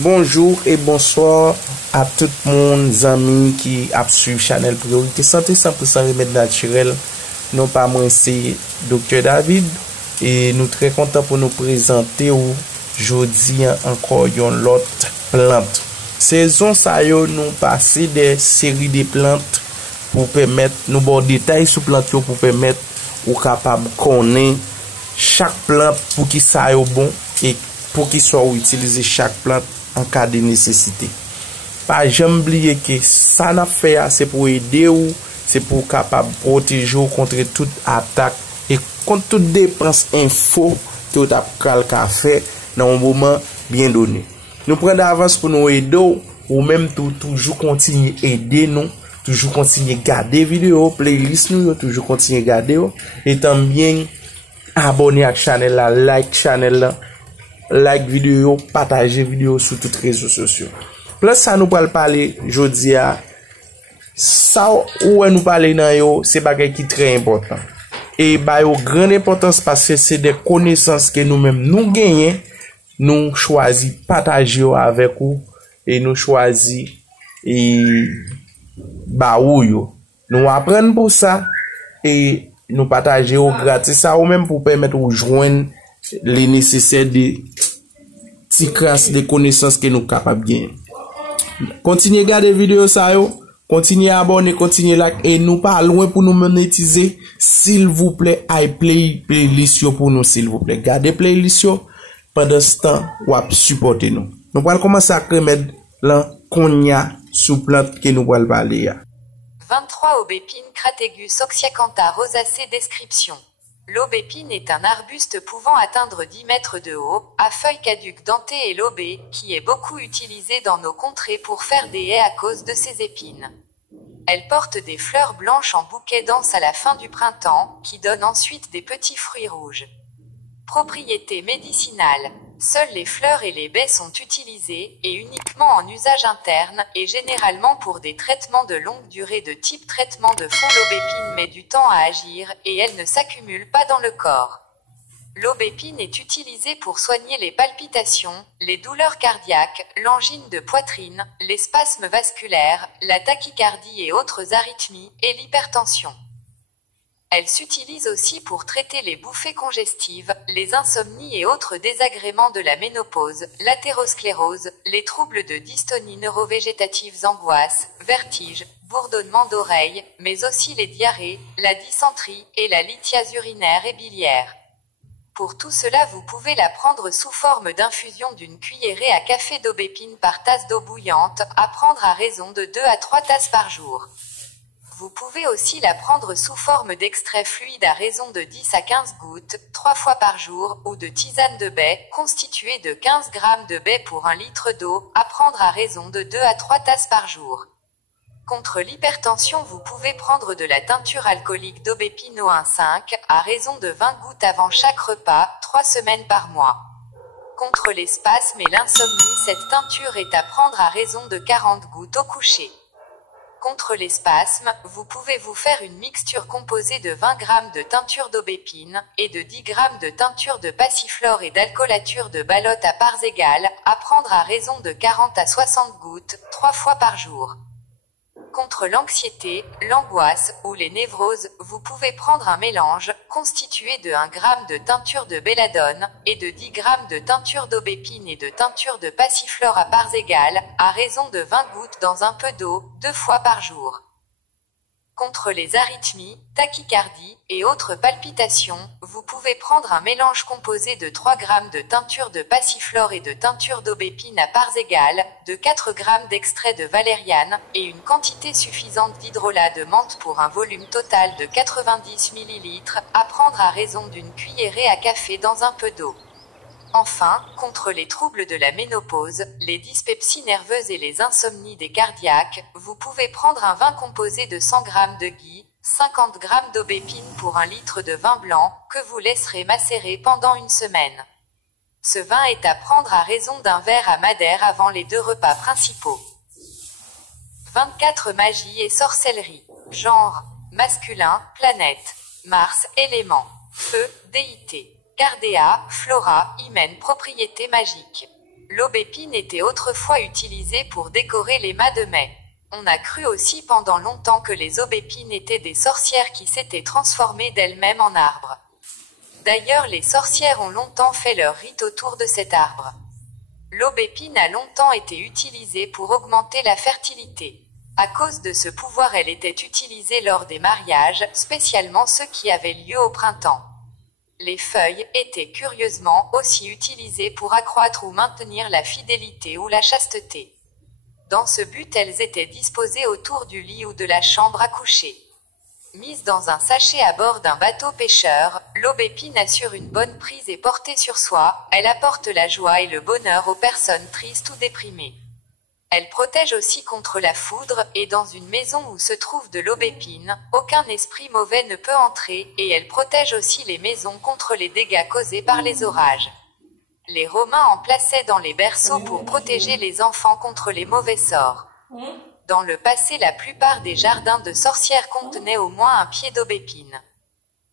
Bonjour et bonsoir à tout le monde, amis qui a suivi Chanel Priorité Santé 100% remède naturel. Non pas moi, c'est Dr. David et nous très contents pour nous présenter aujourd'hui encore une autre plante. Saison ça yo nous passer des séries de plantes pour permettre nous bon détails sur plante pour permettre ou capable connaître chaque plante pour qui ça yo bon et pour qu'il soit utilisé chaque plante en cas de nécessité. Pas jamais oublier que ça n'a fait c'est pour aider ou c'est pour capable protéger contre toute attaque et contre toute dépense info que vous avez fait dans un moment bien donné. Nous prenons d'avance pour nous aider ou même toujours continuer aider nous, toujours continuer garder vidéo, playlist nous, toujours continuer garder et bien abonner à la chaîne là, like channel là. Like vidéo, partager vidéo sur tous les réseaux sociaux. Plus ça nous parler aujourd'hui à ça où nous parler dans yo, c'est bagay qui très important. Et ba yo grande importance parce que c'est des connaissances que nous-mêmes nous gagnons, nous choisi partager avec vous et nous choisi et ba ou yo. Nous apprendre pour ça et nous partager au gratis ça ou même pour permettre de joindre les nécessaires de petites classes de connaissances que nous capables de gagner. Continuez à regarder vidéo ça yo, continuez à abonner, continuez à like et nous pas loin pour nous monétiser. S'il vous plaît, playlist pour nous s'il vous plaît. Gardez playlist pendant ce temps ou supporter nous. Nous allons commencer à remettre là qu'on y a sous plante que nous allons parler. 23 aubépine Crategus oxyacantha rosacée. Description. L'aubépine est un arbuste pouvant atteindre 10 mètres de haut, à feuilles caduques dentées et lobées, qui est beaucoup utilisé dans nos contrées pour faire des haies à cause de ses épines. Elle porte des fleurs blanches en bouquet dense à la fin du printemps, qui donnent ensuite des petits fruits rouges. Propriété médicinale. Seules les fleurs et les baies sont utilisées, et uniquement en usage interne, et généralement pour des traitements de longue durée de type traitement de fond. L'aubépine met du temps à agir, et elle ne s'accumule pas dans le corps. L'aubépine est utilisée pour soigner les palpitations, les douleurs cardiaques, l'angine de poitrine, les spasmes vasculaires, la tachycardie et autres arythmies, et l'hypertension. Elle s'utilise aussi pour traiter les bouffées congestives, les insomnies et autres désagréments de la ménopause, l'athérosclérose, les troubles de dystonie neurovégétative, angoisses, vertiges, bourdonnement d'oreilles, mais aussi les diarrhées, la dysenterie et la lithiase urinaire et biliaire. Pour tout cela, vous pouvez la prendre sous forme d'infusion d'une cuillerée à café d'aubépine par tasse d'eau bouillante, à prendre à raison de 2 à 3 tasses par jour. Vous pouvez aussi la prendre sous forme d'extrait fluide à raison de 10 à 15 gouttes, 3 fois par jour, ou de tisane de baie, constituée de 15 g de baie pour 1 litre d'eau, à prendre à raison de 2 à 3 tasses par jour. Contre l'hypertension, vous pouvez prendre de la teinture alcoolique d'aubépine O1,5, à raison de 20 gouttes avant chaque repas, 3 semaines par mois. Contre les spasmes et l'insomnie, cette teinture est à prendre à raison de 40 gouttes au coucher. Contre les spasmes, vous pouvez vous faire une mixture composée de 20 g de teinture d'aubépine, et de 10 g de teinture de passiflore et d'alcoolature de balotte à parts égales, à prendre à raison de 40 à 60 gouttes, 3 fois par jour. Contre l'anxiété, l'angoisse ou les névroses, vous pouvez prendre un mélange, constitué de 1 g de teinture de belladone, et de 10 g de teinture d'aubépine et de teinture de passiflore à parts égales, à raison de 20 gouttes dans un peu d'eau, 2 fois par jour. Contre les arythmies, tachycardie et autres palpitations, vous pouvez prendre un mélange composé de 3 g de teinture de passiflore et de teinture d'aubépine à parts égales, de 4 g d'extrait de valériane, et une quantité suffisante d'hydrolat de menthe pour un volume total de 90 ml, à prendre à raison d'une cuillerée à café dans un peu d'eau. Enfin, contre les troubles de la ménopause, les dyspepsies nerveuses et les insomnies des cardiaques, vous pouvez prendre un vin composé de 100 g de gui, 50 g d'aubépine pour 1 litre de vin blanc, que vous laisserez macérer pendant 1 semaine. Ce vin est à prendre à raison d'un verre à madère avant les 2 repas principaux. 24 magie et sorcellerie. Genre, masculin, planète. Mars, élément. Feu, déité. Cardéa, flora, hymen, propriété magique. L'aubépine était autrefois utilisée pour décorer les mâts de mai. On a cru aussi pendant longtemps que les aubépines étaient des sorcières qui s'étaient transformées d'elles-mêmes en arbres. D'ailleurs, les sorcières ont longtemps fait leur rite autour de cet arbre. L'aubépine a longtemps été utilisée pour augmenter la fertilité. À cause de ce pouvoir, elle était utilisée lors des mariages, spécialement ceux qui avaient lieu au printemps. Les feuilles étaient curieusement aussi utilisées pour accroître ou maintenir la fidélité ou la chasteté. Dans ce but, elles étaient disposées autour du lit ou de la chambre à coucher. Mise dans un sachet à bord d'un bateau pêcheur, l'aubépine assure une bonne prise et portée sur soi, elle apporte la joie et le bonheur aux personnes tristes ou déprimées. Elle protège aussi contre la foudre, et dans une maison où se trouve de l'aubépine, aucun esprit mauvais ne peut entrer, et elle protège aussi les maisons contre les dégâts causés par les orages. Les Romains en plaçaient dans les berceaux pour protéger les enfants contre les mauvais sorts. Dans le passé, la plupart des jardins de sorcières contenaient au moins un pied d'aubépine.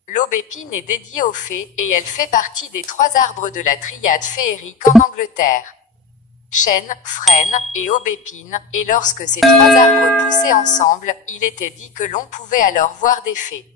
L'aubépine est dédiée aux fées, et elle fait partie des 3 arbres de la triade féerique en Angleterre. Chêne, frêne et aubépine, et lorsque ces 3 arbres poussaient ensemble, il était dit que l'on pouvait alors voir des fées.